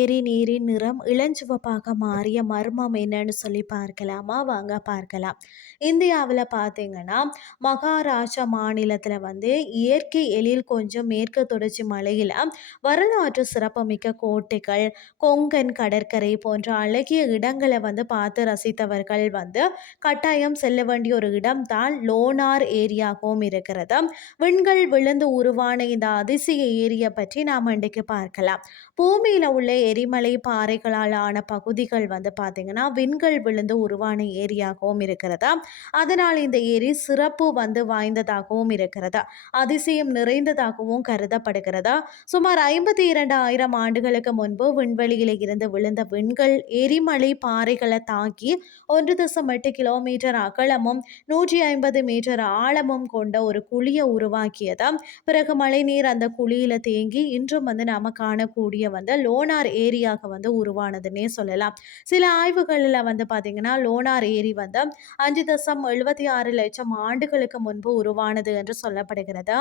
ஏரி நீரின் இளஞ்சிவப்பாக மாறிய மர்மம் என்னன்னு சொல்லி பார்க்கலாமா? வாங்க பார்க்கலாம். இந்தியாவில் பார்த்தீங்கன்னா மகாராஷ்டிரா மாநிலத்தில் வந்து இயற்கை எழில் கொஞ்சம் மேற்கு தொடர்ச்சி மலையில் வரலாற்று சிறப்புமிக்க கோட்டைகள் கொங்கன் கடற்கரை போன்ற அழகிய இடங்களை வந்து பார்த்து ரசித்தவர்கள் வந்து கட்டாயம் செல்ல வேண்டிய ஒரு இடம் தான் லோனார் ஏரியாகவும் இருக்கிறது. விண்கள் விழுந்து உருவான இந்த அதிசய ஏரியை பற்றி நாம் இன்றைக்கு பார்க்கலாம். பூமியில் உள்ள எரிமலை பாறை மலைகளால் ஆன பகுதிகள் வந்து பார்த்திங்கன்னா விண்கள் விழுந்து உருவான ஏரியாகவும் இருக்கிறதா? அதனால் இந்த ஏரி சிறப்பு வந்து வாய்ந்ததாகவும் இருக்கிறதா? அதிசயம் நிறைந்ததாகவும் கருதப்படுகிறதா? சுமார் ஐம்பத்தி இரண்டு ஆயிரம் ஆண்டுகளுக்கு முன்பு விண்வெளியில் இருந்து விழுந்த விண்கள் எரிமலை பாறைகளை தாக்கி ஒன்று தசம் எட்டு கிலோமீட்டர் அகலமும் நூற்றி ஐம்பது மீட்டர் ஆழமும் கொண்ட ஒரு குழியை உருவாக்கியதா? பிறகு மழைநீர் அந்த குழியில் தேங்கி இன்றும் வந்து நாம காணக்கூடிய வந்து லோனார் ஏரியாக வந்து உருவானதுன்னே சொல்லலாம். சில ஆய்வுகளில் வந்து பார்த்திங்கன்னா லோனார் ஏரி வந்து அஞ்சு தசம் எழுபத்தி ஆறு லட்சம் ஆண்டுகளுக்கு முன்பு உருவானது என்று சொல்லப்படுகிறது.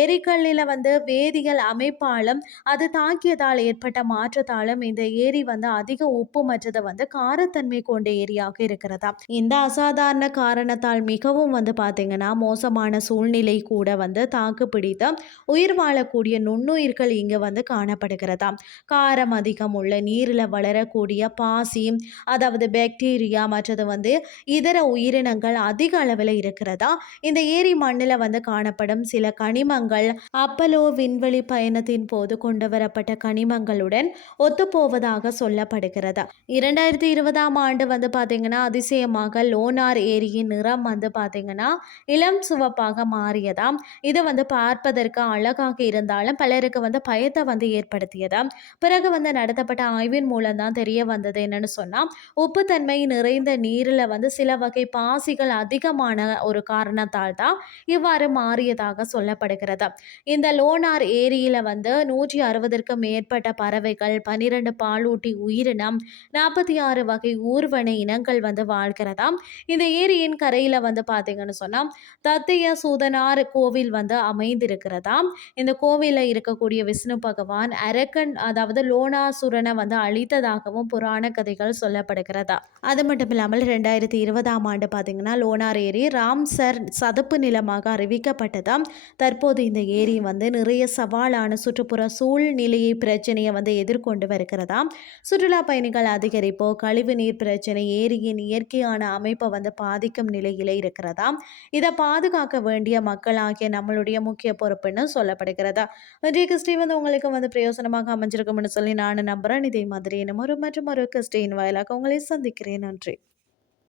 ஏரிக்கல்லில் வந்து வேதியியல் அமைப்பாலும் அது தாக்கியதால் ஏற்பட்ட மாற்றத்தாலும் இந்த ஏரி வந்து அதிக உப்பு மற்றது வந்து காரத்தன்மை கொண்ட ஏரியாக இருக்கிறதா இந்த அசாதாரண காரணத்தால் மிகவும் வந்து பார்த்தீங்கன்னா மோசமான சூழ்நிலை கூட வந்து தாக்கு பிடித்து உயிர் வாழக்கூடிய நுண்ணுயிர்கள் இங்கு வந்து காணப்படுகிறதா காரம் அதிகம் உள்ள நீரில் வளரக்கூடிய பாசி அதாவது பாக்டீரியா மற்றது வந்து இதர உயிரினங்கள் அதிக அளவில் இருக்கிறதா? இந்த ஏரி மண்ணில் வந்து காணப்படும் சில கனிமங்கள் அப்பலோ விண்வெளி பயணத்தின் போது கொண்டு வரப்பட்ட கனிமங்களுடன் ஒத்துப்போவதாக சொல்லப்படுகிறது? இரண்டாயிரத்தி இருபதாம் ஆண்டு வந்து பார்த்தீங்கன்னா அதிசயமாக லோனார் ஏரியின் நிறம் வந்து பார்த்தீங்கன்னா இளம் சிவப்பாக மாறியதாம் இது வந்து பார்ப்பதற்கு அழகாக இருந்தாலும் பலருக்கு வந்து பயத்தை வந்து ஏற்படுத்தியதா? பிறகு வந்து நடத்தப்பட்ட ஆய்வின் மூலம் தான் தெரிய வந்தது என்னன்னு சொன்னால் உப்புத்தன்மை நிறைந்த நீரில் வந்து சில வகை பாசிகள் அதிகமான ஒரு காரணத்தால் தான் இவ்வாறு மாறியதாக சொல்லப்படுகிறது. இந்த லோனார் ஏரியில் வந்து நூற்றி அறுபதற்கும் மேற்பட்ட பறவைகள் பனிரெண்டு பாலூட்டி உயிரினம் நாற்பத்தி ஆறு வகை ஊர்வன இனங்கள் வந்து வாழ்கிறதாம் இந்த ஏரியின் கரையில் வந்து பார்த்தீங்கன்னு சொன்னால் தத்தைய சூதனார் கோவில் வந்து அமைந்திருக்கிறதாம் இந்த கோவிலில் இருக்கக்கூடிய விஷ்ணு பகவான் அரக்கன் அதாவது லோனாசுரனை வந்து பிடித்ததாகவும் புராண கதைகள் சொல்லப்படுகிறதா? அது மட்டும் இல்லாமல் ரெண்டாயிரத்தி இருபதாம் ஆண்டு பார்த்தீங்கன்னா லோனார் ஏரி ராம்சர் சதுப்பு நிலமாக அறிவிக்கப்பட்டதாம் தற்போது இந்த ஏரி வந்து நிறைய சவாலான சுற்றுப்புற சூழ்நிலையை பிரச்சனையை வந்து எதிர்கொண்டு வருகிறதாம் சுற்றுலா பயணிகள் அதிகரிப்போ கழிவு நீர் பிரச்சனை ஏரியின் இயற்கையான அமைப்பை வந்து பாதிக்கும் நிலையிலே இருக்கிறதாம் இதை பாதுகாக்க வேண்டிய மக்களாகிய நம்மளுடைய முக்கிய பொறுப்புன்னு சொல்லப்படுகிறதா? இன்றைய கிறிஸ்டி வந்து உங்களுக்கு வந்து பிரயோசனமாக அமைஞ்சிருக்கும்னு சொல்லி நான் நம்புகிறேன் இதே மாதிரி மாதிரி இன்னும் ஒரு மற்றும் ஒரு கிறிஸ்டின் வாயிலாக உங்களை சந்திக்கிறேன். நன்றி.